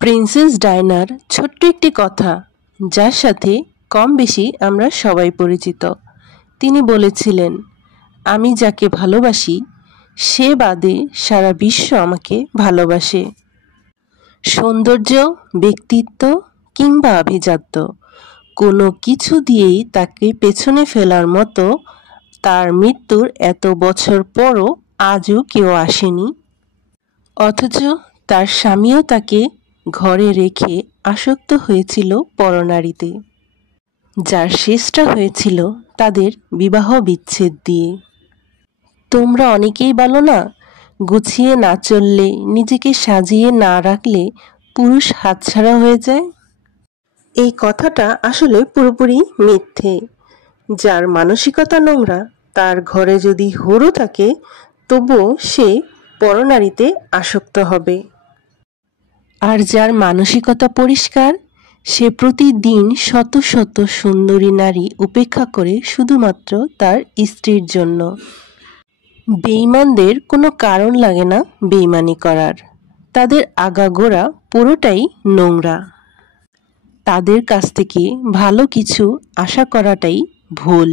Princess ডায়নার ছোট্ট একটি কথা, যার সাথে কম বেশি আমরা সবাই পরিচিত। তিনি বলেছিলেন, আমি যাকে ভালোবাসি সে বাদে সারা বিশ্ব আমাকে ভালোবাসে। সৌন্দর্য, ব্যক্তিত্ব কিংবা আভিজাত্য কোনো কিছু দিয়েই তাকে পেছনে ফেলার মতো তার মৃত্যুর এত বছর পরও আজও কেউ আসেনি। অথচ তার স্বামীও তাকে ঘরে রেখে আসক্ত হয়েছিল পরনারীতে, যার শেষটা হয়েছিল তাদের বিবাহ বিচ্ছেদ দিয়ে। তোমরা অনেকেই বলো না, গুছিয়ে না চললে, নিজেকে সাজিয়ে না রাখলে পুরুষ হাতছাড়া হয়ে যায়। এই কথাটা আসলে পুরোপুরি মিথ্যে। যার মানসিকতা নোংরা, তার ঘরে যদি হরু থাকে তবুও সে পরনারীতে আসক্ত হবে। আর যার মানসিকতা পরিষ্কার, সে প্রতিদিন শত শত সুন্দরী নারী উপেক্ষা করে শুধুমাত্র তার স্ত্রীর জন্য। বেঈমানদের কোনো কারণ লাগে না বেঈমানি করার। তাদের আগাগোড়া পুরোটাই নোংরা। তাদের কাছ থেকে ভালো কিছু আশা করাটাই ভুল।